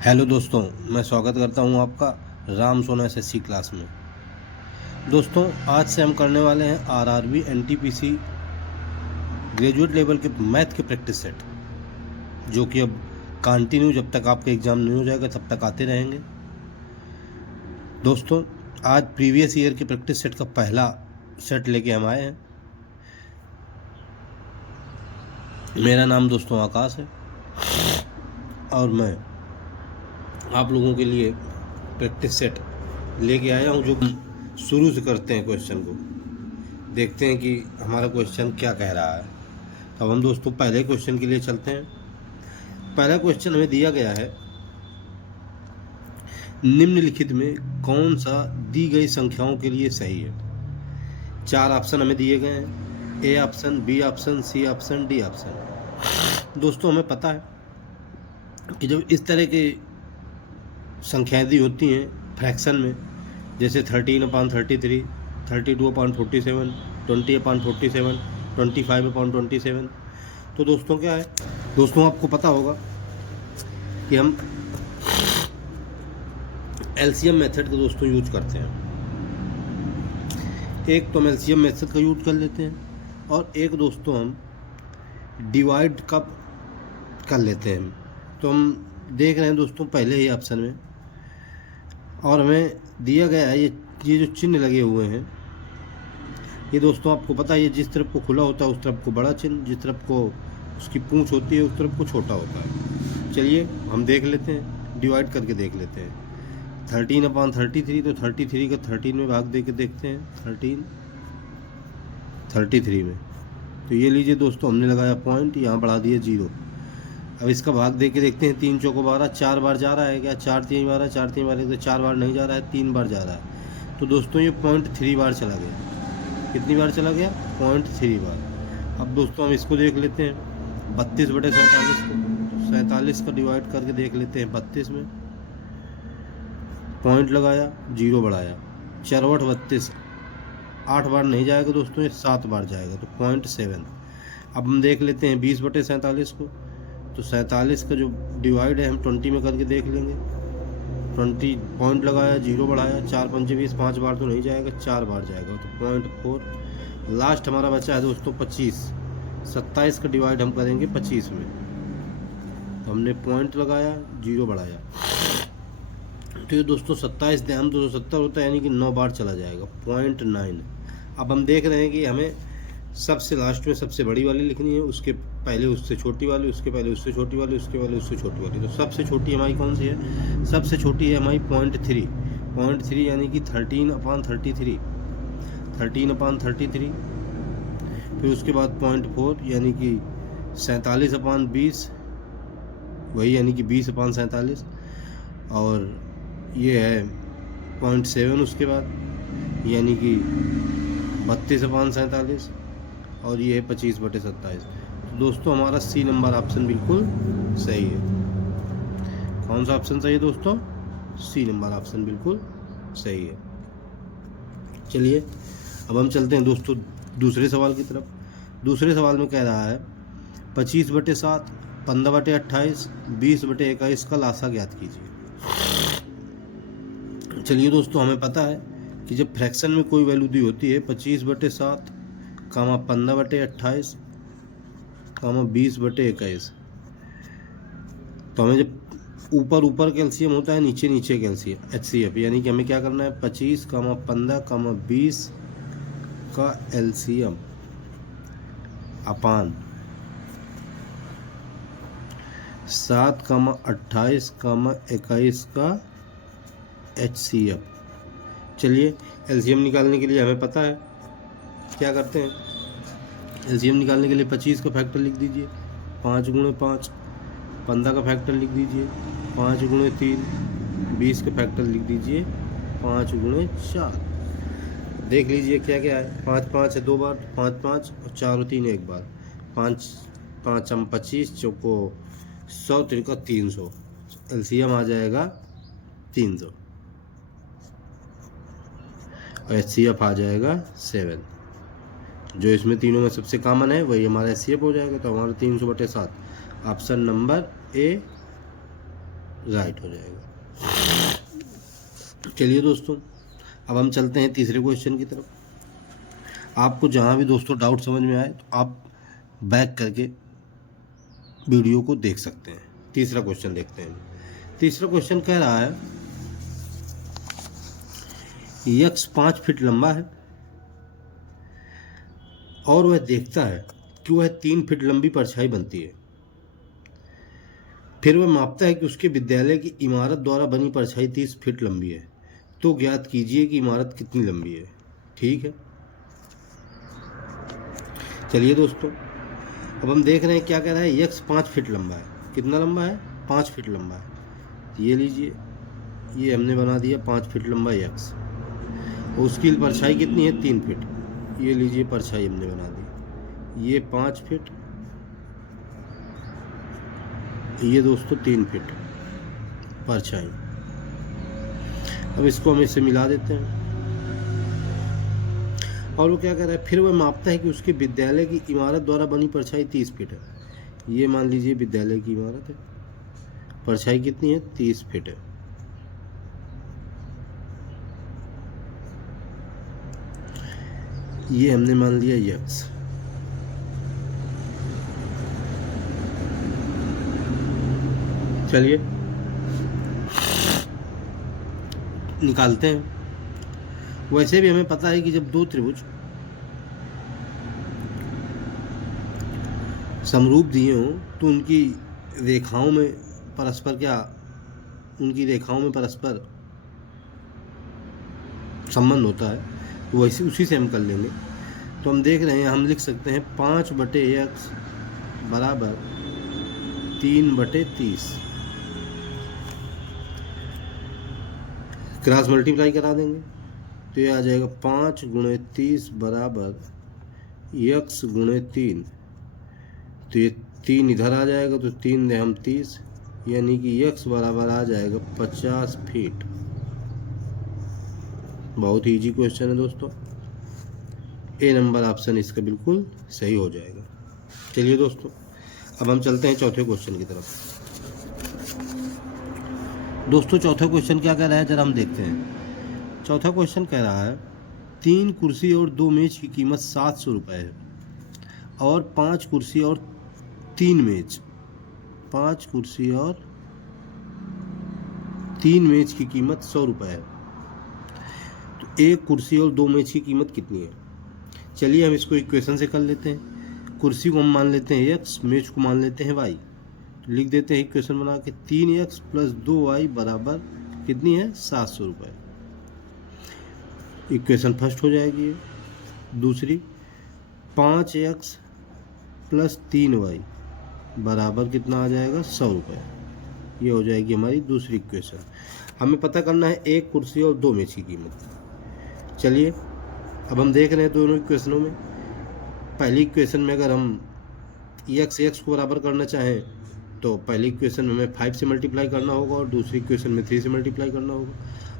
Hello दोस्तों, मैं स्वागत करता हूं आपका राम सोना एसएससी क्लास में। दोस्तों, आज से हम करने वाले हैं आरआरबी एनटीपीसी ग्रेजुएट लेवल के मैथ के प्रैक्टिस सेट, जो कि अब कंटिन्यू जब तक आपका एग्ज़ाम नहीं हो जाएगा तब तक आते रहेंगे। दोस्तों, आज प्रीवियस ईयर के प्रैक्टिस सेट का पहला सेट लेके हम आए हैं। मेरा नाम दोस्तों आकाश है और मैं आप लोगों के लिए प्रैक्टिस सेट लेके आया हूँ, जो शुरू से करते हैं क्वेश्चन को, देखते हैं कि हमारा क्वेश्चन क्या कह रहा है। अब हम दोस्तों पहले क्वेश्चन के लिए चलते हैं। पहला क्वेश्चन हमें दिया गया है, निम्नलिखित में कौन सा दी गई संख्याओं के लिए सही है। 4 ऑप्शन हमें दिए गए हैं, A option, B option, C option, D option. दोस्तों, हमें पता है कि जब इस तरह की संख्याएं दी होती हैं फ्रैक्शन में, जैसे 13/33, 32/47, 20/47, 25/27, तो दोस्तों क्या है, दोस्तों आपको पता होगा कि हम एलसीएम मेथड का दोस्तों यूज करते हैं। एक तो हम एलसीएम मेथड का यूज कर लेते हैं और एक दोस्तों हम डिवाइड का कर लेते हैं। तो हम देख रहे हैं दोस्तों पहले ही ऑप्शन में, और हमें दिया गया है ये जो चिन्ह लगे हुए हैं, ये दोस्तों आपको पता है, ये जिस तरफ को खुला होता है उस तरफ को बड़ा चिन्ह, जिस तरफ को उसकी पूंछ होती है उस तरफ को छोटा होता है। चलिए हम देख लेते हैं, डिवाइड करके देख लेते हैं। 13/33, तो 33 का 13 में भाग दे के देखते हैं। 33 में, तो ये लीजिए दोस्तों, हमने लगाया पॉइंट, यहाँ बढ़ा दिया 0। अब इसका भाग दे के देखते हैं। 3 चौको 12, 4 बार जा रहा है क्या? 4 3 12, 4 3 12, तो 4 बार नहीं जा रहा है, 3 बार जा रहा है। तो दोस्तों ये 0.3 बार चला गया। कितनी बार चला गया? 0.3 बार। अब दोस्तों हम इसको देख लेते हैं, 32/47 को 47 का डिवाइड करके देख लेते हैं। 32 में पॉइंट लगाया, 0 बढ़ाया, 4/32, 8 बार नहीं जाएगा दोस्तों, ये 7 बार जाएगा, तो 0.7। अब हम देख लेते हैं 20/47 को, तो 47 का जो डिवाइड है हम 20 में करके देख लेंगे। 20 पॉइंट लगाया, 0 बढ़ाया, 4 पंचे 20, 5 बार तो नहीं जाएगा, 4 बार जाएगा, तो 0.4। लास्ट हमारा बचा है दोस्तों 25। 27 का डिवाइड हम करेंगे 25 में, तो हमने पॉइंट लगाया, 0 बढ़ाया, तो ये दोस्तों 27 ध्यान 270 होता है, यानी कि 9 बार चला जाएगा, 0.9। अब हम देख रहे हैं कि हमें सबसे लास्ट में सबसे बड़ी वाली लिखनी है, उसके पहले उससे छोटी वाली, उसके पहले उससे छोटी वाली, उसके पहले उससे छोटी वाली। तो सबसे छोटी हमारी कौन सी है? सबसे छोटी है हमारी 0.3। 0.3 यानी कि 13/33, 13/33। फिर उसके बाद 0.4 यानी कि 47/20, वही यानी कि 20/47। और ये है 0.7 उसके बाद, यानी कि 32/47। और ये है 25/27। तो दोस्तों हमारा सी नंबर ऑप्शन बिल्कुल सही है। कौन सा ऑप्शन सही है दोस्तों? सी नंबर ऑप्शन बिल्कुल सही है। चलिए अब हम चलते हैं दोस्तों दूसरे सवाल की तरफ। दूसरे सवाल में कह रहा है 25/7, 15/28, 20/21 का लासा ज्ञात कीजिए। चलिए दोस्तों, हमें पता है कि जब फ्रैक्शन में कोई वैल्यू दी होती है 25/7, 15/28, 20/21, तो हमें जब ऊपर ऊपर कैल्शियम होता है, नीचे नीचे कैल्शियम HCF, यानी कि हमें क्या करना है, 25, 15, 20 का एलसीएम अपान 7, 28, 21 का HCF। चलिए एलसीएम निकालने के लिए हमें पता है क्या करते हैं। एलसीएम निकालने के लिए 25 का फैक्टर लिख दीजिए, 5 × 5। 15 का फैक्टर लिख दीजिए, 5 × 3। 20 का फैक्टर लिख दीजिए, 5 × 4। देख लीजिए क्या क्या है। 5 5 है 2 बार, 5 5, और 4 और 3 एक बार। 5 5 हम 25, चौको 100, 3 का 300। एलसीएम आ जाएगा 300 और HCF आ जाएगा 7। जो इसमें तीनों में सबसे कॉमन है वही हमारा HCF हो जाएगा। तो हमारा 300/7 ऑप्शन नंबर ए राइट हो जाएगा। चलिए दोस्तों, अब हम चलते हैं तीसरे क्वेश्चन की तरफ। आपको जहाँ भी दोस्तों डाउट समझ में आए तो आप बैक करके वीडियो को देख सकते हैं। तीसरा क्वेश्चन देखते हैं। तीसरा क्वेश्चन कह रहा है यक्स 5 फीट लंबा है और वह देखता है कि वह 3 फीट लंबी परछाई बनती है। फिर वह मापता है कि उसके विद्यालय की इमारत द्वारा बनी परछाई 30 फीट लंबी है। तो ज्ञात कीजिए कि इमारत कितनी लंबी है। ठीक है, चलिए दोस्तों, अब हम देख रहे हैं क्या कह रहा है। यक्स 5 फीट लंबा है। कितना लंबा है? 5 फीट लंबा है। ये लीजिए, ये हमने बना दिया 5 फीट लंबा यक्स। उसकी परछाई कितनी है? 3 फीट। ये लीजिए, परछाई हमने बना दी। ये 5 फीट, ये दोस्तों 3 फीट परछाई। अब इसको हम इससे मिला देते हैं। और वो क्या कह रहा है, फिर वह मापता है कि उसके विद्यालय की इमारत द्वारा बनी परछाई 30 फीट है। ये मान लीजिए विद्यालय की इमारत है, परछाई कितनी है? 30 फीट है। ये हमने मान लिया यक्स। चलिए निकालते हैं। वैसे भी हमें पता है कि जब दो त्रिभुज समरूप दिए हों तो उनकी रेखाओं में परस्पर संबंध होता है। तो वैसे उसी से हम कर लेंगे। तो हम देख रहे हैं, हम लिख सकते हैं 5/x बराबर 3/30। क्रॉस मल्टीप्लाई करा देंगे तो ये आ जाएगा 5 × 30 बराबर x × 3। तो ये 3 इधर आ जाएगा, तो 3 दे हम 30, यानी कि x बराबर आ जाएगा 50 फीट। बहुत ही ईजी क्वेश्चन है दोस्तों। ए नंबर ऑप्शन इसका बिल्कुल सही हो जाएगा। चलिए दोस्तों, अब हम चलते हैं चौथे क्वेश्चन की तरफ। दोस्तों चौथा क्वेश्चन क्या कह रहा है, जरा हम देखते हैं। चौथा क्वेश्चन कह रहा है 3 कुर्सी और 2 मेज की कीमत 700 रुपये है और 5 कुर्सी और 3 मेज 5 कुर्सी और 3 मेज की कीमत 100 रुपये है। तो एक कुर्सी और 2 मेज की कीमत कितनी है? चलिए हम इसको इक्वेशन से कर लेते हैं। कुर्सी को हम मान लेते हैं x, मेज को मान लेते हैं y। तो लिख देते हैं इक्वेशन बना के 3x + 2y बराबर कितनी है? 700 रुपये। इक्वेशन फर्स्ट हो जाएगी ये। दूसरी 5x + 3y बराबर कितना आ जाएगा? 100 रुपये। ये हो जाएगी हमारी दूसरी इक्वेशन। हमें पता करना है एक कुर्सी और 2 मेज की कीमत। चलिए अब हम देख रहे हैं दोनों इक्वेशनों में। पहली इक्वेशन में अगर हम x को बराबर करना चाहें तो पहली इक्वेशन में हमें 5 से मल्टीप्लाई करना होगा और दूसरी इक्वेशन में 3 से मल्टीप्लाई करना होगा।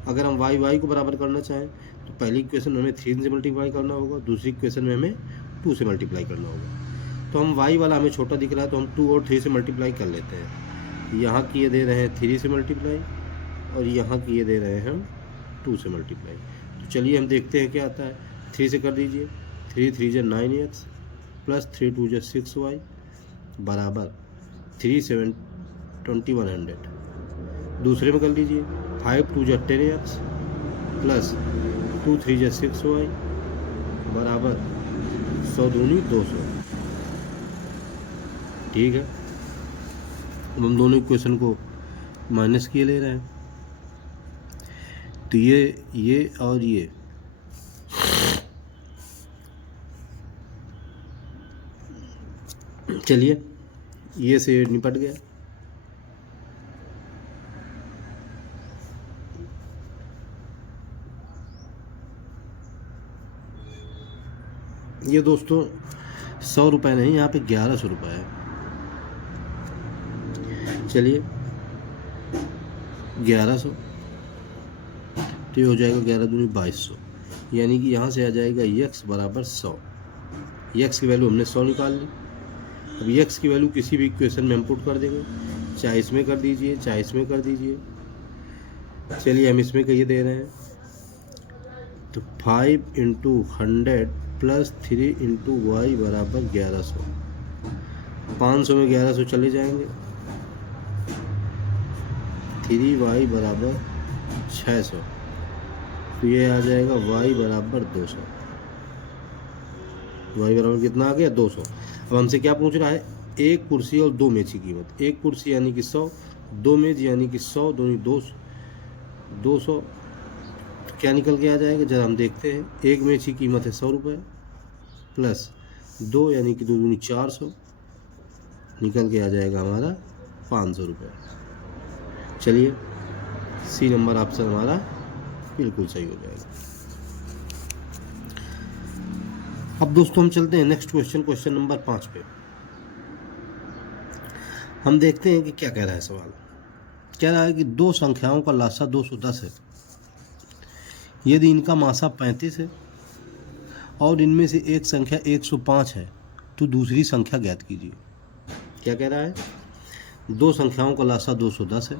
अगर हम y को बराबर करना चाहें तो पहली इक्वेशन में हमें 3 से मल्टीप्लाई करना होगा, दूसरी इक्वेशन में हमें 2 से मल्टीप्लाई करना होगा। तो हम y वाला हमें छोटा दिख रहा है तो हम 2 और 3 से मल्टीप्लाई कर लेते हैं। यहाँ की ये दे रहे हैं 3 से मल्टीप्लाई और यहाँ की ये दे रहे हैं हम 2 से मल्टीप्लाई। तो चलिए हम देखते हैं क्या आता है। 3 से कर दीजिए, 3 × 3 = 9x + 3 × 2 = 6y बराबर 3 × 7 = 2100। दूसरे में कर लीजिए, 5 × 2 = 10x + 2 × 3 = 6y बराबर 100 दूनी 200। ठीक है, अब हम दोनों इक्वेशन को माइनस किए ले रहे हैं। तो ये और ये चलिए ये से निपट गया। ये दोस्तों 100 रुपये नहीं, यहाँ पे 1100 रुपये है। चलिए 1100 तो ये हो जाएगा 11 दूनी 2200, यानी कि यहाँ से आ जाएगा x बराबर 100। x की वैल्यू हमने 100 निकाल ली। अब x की वैल्यू किसी भी इक्वेशन में हम पुट कर देंगे, चाहे इसमें कर दीजिए, चाहे इसमें कर दीजिए। चलिए हम इसमें कहिए दे रहे हैं, तो 5 इंटू 100 प्लस 3 इंटू वाई बराबर 1100। 500 में 1100 चले जाएंगे, 3y बराबर 600, तो ये आ जाएगा y बराबर 200। y बराबर कितना आ गया? 200। अब हमसे क्या पूछ रहा है? एक कुर्सी और 2 मेज की कीमत। एक कुर्सी यानी कि 100, 2 मेज यानी कि 100, दोनों 200। तो क्या निकल के आ जाएगा? जरा हम देखते हैं। एक मेज की कीमत है 100 रुपये, प्लस 2 यानी कि 2 दूनी 400, निकल के आ जाएगा हमारा 500 रुपये। चलिए सी नंबर ऑप्शन हमारा बिल्कुल सही हो जाएगा। अब दोस्तों हम चलते हैं नेक्स्ट क्वेश्चन नंबर 5 पे। हम देखते हैं कि क्या कह रहा है सवाल। कह रहा है कि दो संख्याओं का लासा 210 है, यदि इनका मासा 35 है और इनमें से एक संख्या 105 है तो दूसरी संख्या ज्ञात कीजिए। क्या कह रहा है? दो संख्याओं का लासा 210 है,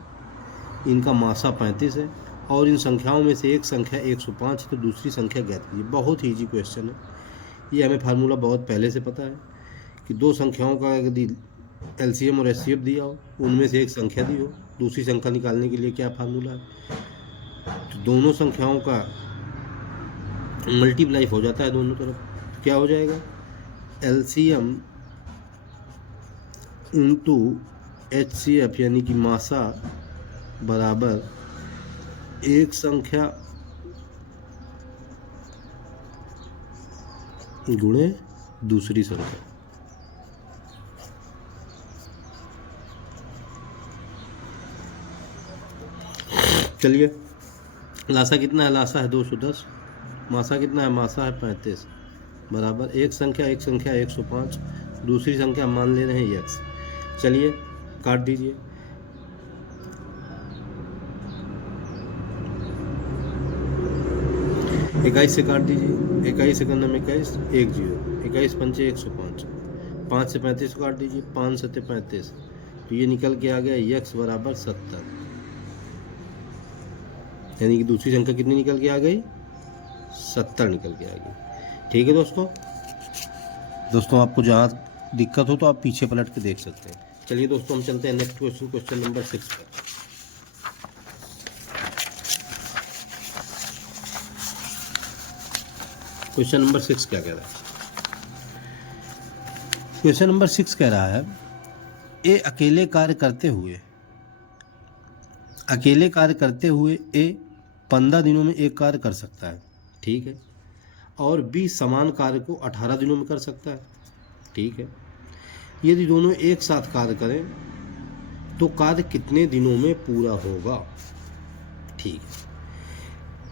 इनका मासा 35 है और इन संख्याओं में से एक संख्या 105 है तो दूसरी संख्या ज्ञात कीजिए। बहुत ईजी क्वेश्चन है, ये हमें फार्मूला बहुत पहले से पता है कि दो संख्याओं का यदि एलसीएम और एचसीएफ दिया हो, उनमें से एक संख्या दी हो, दूसरी संख्या निकालने के लिए क्या फार्मूला है? तो दोनों संख्याओं का मल्टीप्लाई हो जाता है दोनों तरफ, तो क्या हो जाएगा? एलसीएम इंटू एचसीएफ यानी कि मासा बराबर एक संख्या गुणे दूसरी संख्या। चलिए लासा कितना है? लासा है 210, मासा कितना है? मासा है 35, बराबर एक संख्या 105, दूसरी संख्या मान ले रहे हैं x। चलिए काट दीजिए। इक्कीस से काट दीजिए, 21 सेकंड में 21, 1 0, 21 पंचे 105, 5 से 35 को काट दीजिए, 5 सत्ते 35, तो ये निकल के आ गया x बराबर 70, यानी कि दूसरी संख्या कितनी निकल के आ गई? 70 निकल के आ गई। ठीक है दोस्तों आपको जहाँ दिक्कत हो तो आप पीछे पलट के देख सकते हैं। चलिए दोस्तों हम चलते हैं नेक्स्ट क्वेश्चन नंबर 6 पर। क्वेश्चन नंबर 6 क्या कह रहा है? क्वेश्चन नंबर 6 कह रहा है, ए अकेले कार्य करते हुए ए 15 दिनों में एक कार्य कर सकता है, ठीक है, और बी समान कार्य को 18 दिनों में कर सकता है, ठीक है। यदि दोनों एक साथ कार्य करें तो कार्य कितने दिनों में पूरा होगा? ठीक है।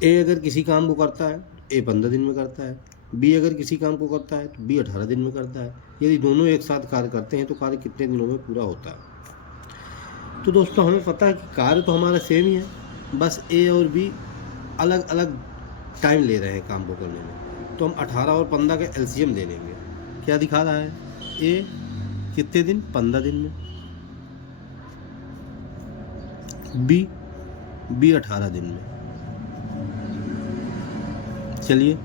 ए अगर किसी काम को करता है, ए 15 दिन में करता है, बी अगर किसी काम को करता है तो बी 18 दिन में करता है। यदि दोनों एक साथ कार्य करते हैं तो कार्य कितने दिनों में पूरा होता है? तो दोस्तों हमें पता है कि कार्य तो हमारा सेम ही है, बस ए और बी अलग अलग टाइम ले रहे हैं काम को करने में। तो हम 18 और 15 का एलसीएम ले लेंगे। क्या दिखा रहा है? ए कितने दिन? 15 दिन में, बी 18 दिन में। चलिए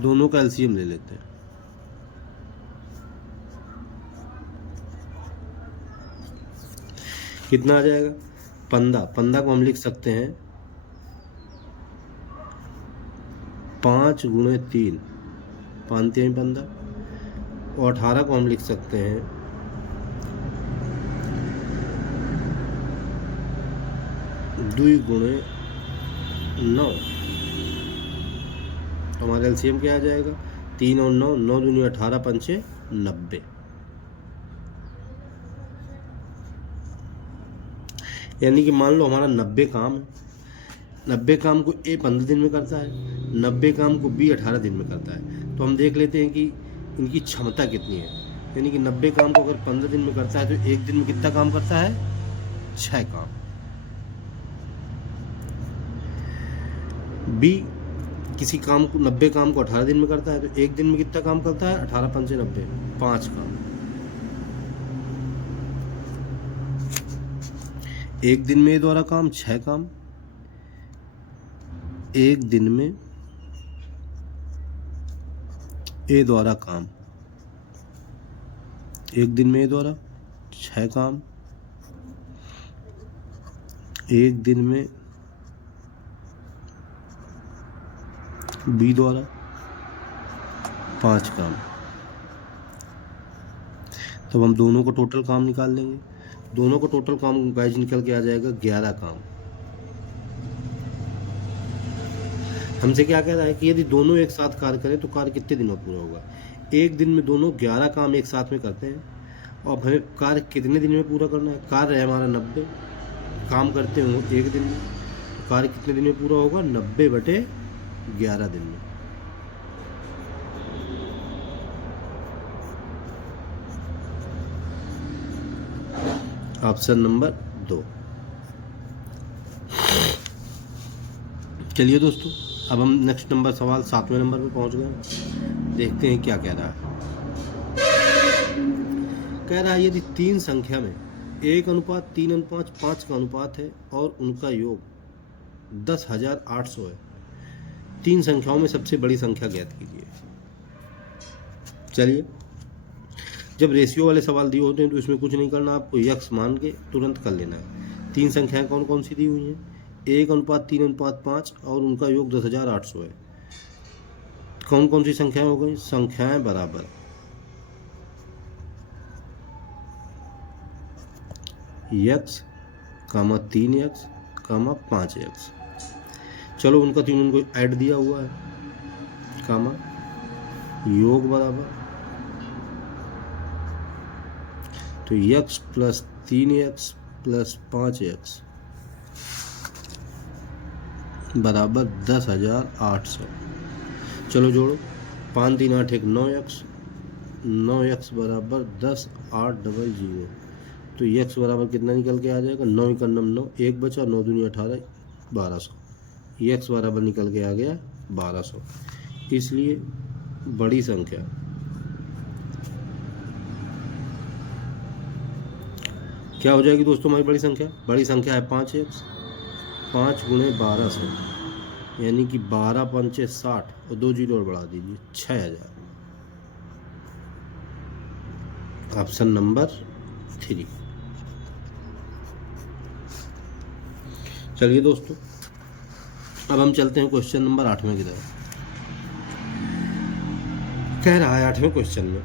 दोनों का एलसीएम ले लेते हैं। कितना आ जाएगा? 15 को हम लिख सकते हैं 5 गुणे 3, 5 3 15, और 18 को हम लिख सकते हैं 2 गुणे 9। हमारा एलसीएम क्या आ जाएगा? 3 और 9, 9 दूनी 18, पंचे 90। यानी कि मान लो हमारा 90 काम है, 90 काम को ए 15 दिन में करता है, 90 काम को बी 18 दिन में करता है। तो हम देख लेते हैं कि इनकी क्षमता कितनी है। यानी कि 90 काम को अगर 15 दिन में करता है तो एक दिन में कितना काम करता है? 6 काम। बी किसी काम को 90 काम को 18 दिन में करता है तो एक दिन में कितना काम करता है? 18 पंचे 90, 5 काम। एक दिन में ए द्वारा काम 6 काम, एक दिन में ए द्वारा काम, एक दिन में ए द्वारा 6 काम, एक दिन में बी द्वारा 5 काम। तो हम दोनों को टोटल काम निकाल लेंगे। दोनों को टोटल काम गाइज निकल के आ जाएगा 11 काम। हमसे क्या कह रहा है कि यदि दोनों एक साथ कार्य करें तो कार्य कितने दिनों में पूरा होगा। एक दिन में दोनों 11 काम एक साथ में करते हैं और हमें कार्य कितने दिन में पूरा करना है। कार्य है हमारा 90 काम करते हो एक दिन में, तो कार्य कितने दिन में पूरा होगा 90/11 दिन में। Option number 2। चलिए दोस्तों, अब हम नेक्स्ट नंबर सवाल 7वें नंबर पे पहुंच गए। देखते हैं क्या कह रहा है। कह रहा है यदि 3 संख्या में 1:3:5 का अनुपात है और उनका योग 10,800 है, 3 संख्याओं में सबसे बड़ी संख्या ज्ञात कीजिए। चलिए, जब रेशियो वाले सवाल दिए होते हैं तो इसमें कुछ नहीं करना, आपको यक्स मान के तुरंत कर लेना है। 3 संख्याएं कौन कौन सी दी हुई हैं, 1:3:5 और उनका योग 10,800 है। कौन कौन सी संख्याएं हो गई, संख्याएं बराबर यक्स, 3x, 5x। चलो उनका तीनों को ऐड दिया हुआ है, कामा योग बराबर तो x + 3x + 5x बराबर 10,800। चलो जोड़ो, 5 3 8 1 9x, 9x बराबर 10 8 0 तो x बराबर कितना निकल के आ जाएगा 9 × 9 1 बचा, 9 दूनी 18 1200। x बराबर निकल के आ गया 1200। इसलिए बड़ी संख्या क्या हो जाएगी दोस्तों हमारी बड़ी संख्या? बड़ी संख्या है 5x, 5 × 1200 यानी कि 12 × 5 = 60 और 2 जीरो और बढ़ा दीजिए 6000। Option number 3। चलिए दोस्तों, अब हम चलते हैं क्वेश्चन नंबर 8वें की तरफ। कह रहा है 8वें क्वेश्चन में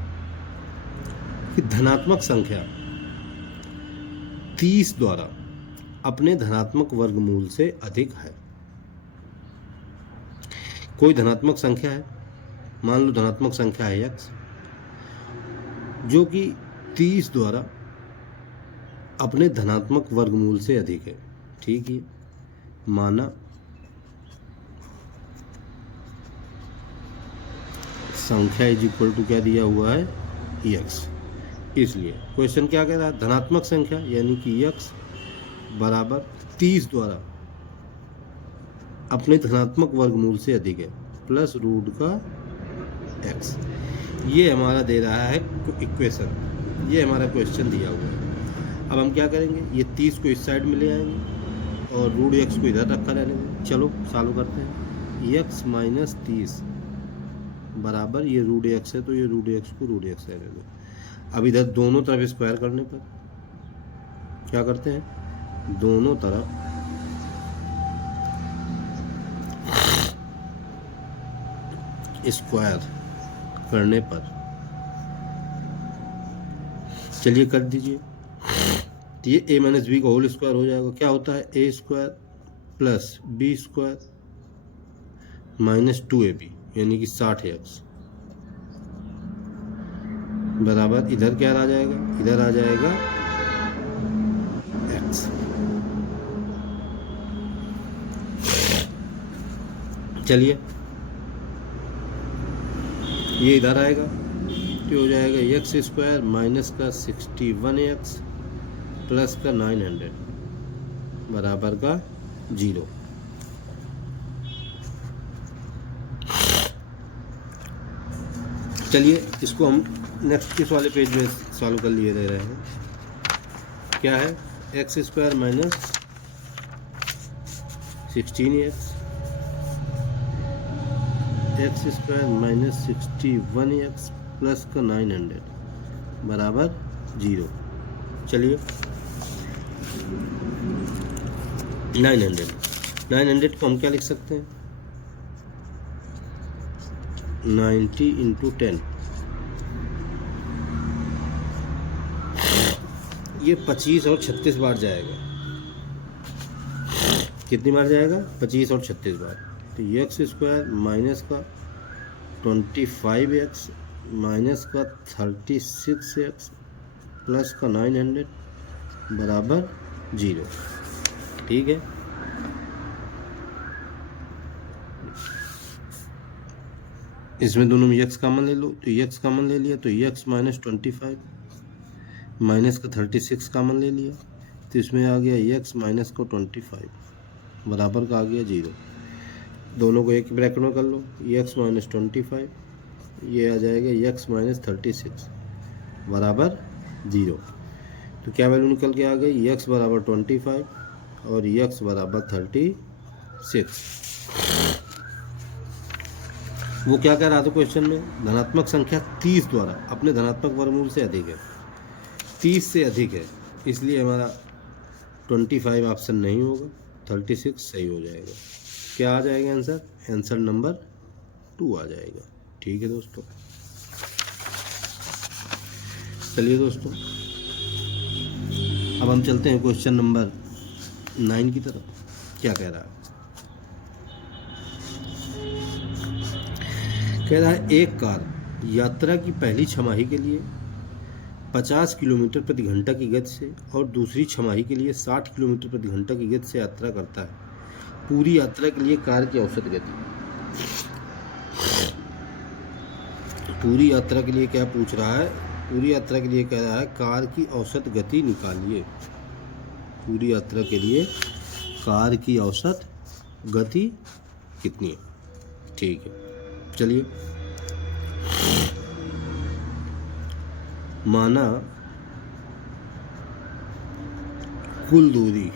कि धनात्मक संख्या 30 द्वारा अपने धनात्मक वर्गमूल से अधिक है। कोई धनात्मक संख्या है, मान लो धनात्मक संख्या है x, जो कि 30 द्वारा अपने धनात्मक वर्गमूल से अधिक है। ठीक है, माना संख्या = क्या दिया हुआ है x। इसलिए क्वेश्चन क्या कह रहा है, धनात्मक संख्या यानी कि x बराबर 30 द्वारा अपने धनात्मक वर्गमूल से अधिक है प्लस रूट का x। ये हमारा दे रहा है इक्वेशन, ये हमारा क्वेश्चन दिया हुआ है। अब हम क्या करेंगे, ये 30 को इस साइड में ले आएंगे और रूट x को इधर रखा रहने देंगे। चलो सॉल्व करते हैं। x - 30 बराबर ये रूट x है तो ये रूट x को रूट x रहने दो। अब इधर दोनों तरफ स्क्वायर करने पर क्या करते हैं, दोनों तरफ स्क्वायर करने पर, चलिए कर दीजिए। तो ये a - b का होल स्क्वायर हो जाएगा। क्या होता है, a² + b² - 2ab यानी कि 60x बराबर इधर क्या आ जाएगा, इधर आ जाएगा x। चलिए ये इधर आएगा तो हो जाएगा x² माइनस का 61x प्लस का 900 बराबर का 0। चलिए इसको हम नेक्स्ट किस वाले पेज में सॉल्व कर लिए दे रहे हैं। क्या है, x square minus 16x, x square minus 61x plus का 900 बराबर 0। चलिए 900 को हम क्या लिख सकते हैं, 90 इंटू 10, ये 25 और 36 बार जाएगा। कितनी बार जाएगा, 25 और 36 बार। तो एक्स स्क्वायर माइनस का 25x माइनस का 36x प्लस का 900 बराबर 0। ठीक है, इसमें दोनों में x कॉमन ले लो, तो x कॉमन ले लिया तो x माइनस 25 माइनस का 36 कॉमन ले लिया, तो इसमें आ गया x माइनस का 25 बराबर का आ गया 0। दोनों को एक ब्रैकेट में कर लो, x माइनस 25, ये आ जाएगा x माइनस 36 बराबर 0। तो क्या वैल्यू निकल के आ गई, x बराबर 25 और x बराबर 36। वो क्या कह रहा था क्वेश्चन में, धनात्मक संख्या 30 द्वारा अपने धनात्मक वर्गमूल से अधिक है, 30 से अधिक है, इसलिए हमारा 25 ऑप्शन नहीं होगा, 36 सही हो जाएगा। क्या आ जाएगा आंसर, आंसर नंबर 2 आ जाएगा। ठीक है दोस्तों, चलिए दोस्तों अब हम चलते हैं क्वेश्चन नंबर 9 की तरफ। क्या कह रहा है, कह रहा है एक कार यात्रा की पहली छमाही के लिए 50 किलोमीटर प्रति घंटा की गति से और दूसरी छमाही के लिए 60 किलोमीटर प्रति घंटा की गति से यात्रा करता है। पूरी यात्रा के लिए कार की औसत गति, पूरी यात्रा के लिए क्या पूछ रहा है, पूरी यात्रा के लिए कह रहा है कार की औसत गति निकालिए। पूरी यात्रा के लिए कार की औसत गति कितनी है। ठीक है, चलिए माना कुल दूरी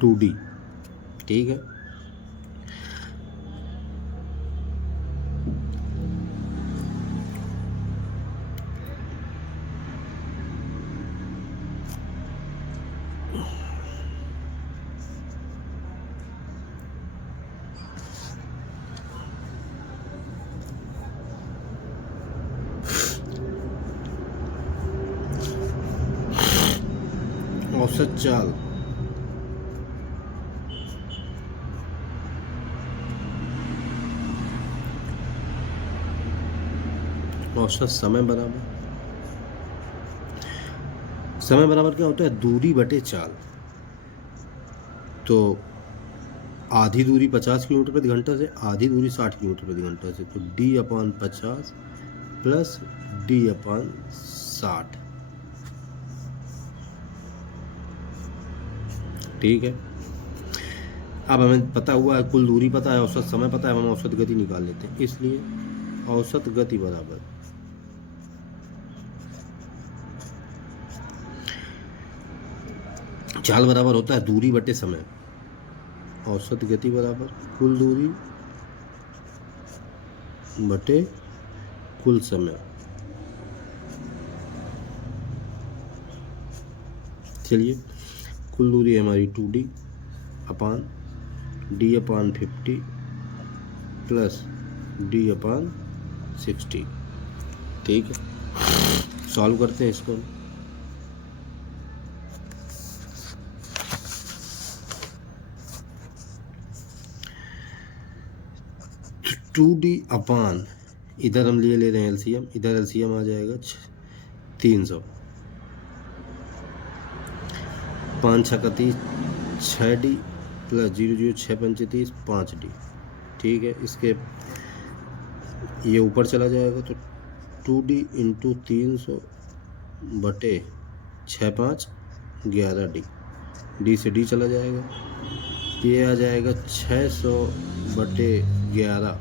टू डी, ठीक है, औसत चाल औसत समय बराबर, समय बराबर क्या होता है, दूरी बटे चाल। तो आधी दूरी 50 किलोमीटर प्रति घंटा से, आधी दूरी 60 किलोमीटर प्रति घंटा से, तो d/50 प्लस d/60। ठीक है, अब हमें पता हुआ है कुल दूरी पता है, औसत समय पता है, हम औसत गति निकाल लेते हैं। इसलिए औसत गति बराबर चाल बराबर होता है दूरी बटे समय। औसत गति बराबर कुल दूरी बटे कुल समय। चलिए कुल दूरी है हमारी 2d अपान d/50 प्लस d/60। ठीक है, सॉल्व करते हैं इसको। टू डी अपान, इधर हम ले रहे हैं एलसीएम, इधर एलसीएम आ जाएगा 300, 5 छक्का 30, 6d प्लस 0 0 6 पंचे 30, 5d। ठीक है, इसके ये ऊपर चला जाएगा तो 2d इंटू 300 बटे 6 5 11d, d से d चला जाएगा, ये आ जाएगा 600 बटे 11,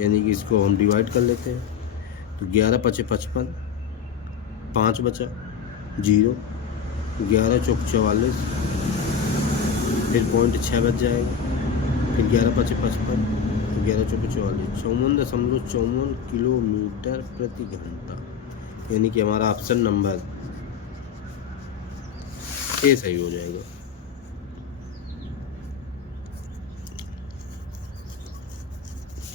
यानी कि इसको हम डिवाइड कर लेते हैं। तो 11 पचे 55, 5 बचा 0, 11 चौक 44, फिर 0.6 बच जाएगा, फिर 11 पचे 55, 11 चौक 44, 54.54 किलोमीटर प्रति घंटा, यानी कि हमारा ऑप्शन नंबर ए सही हो जाएगा।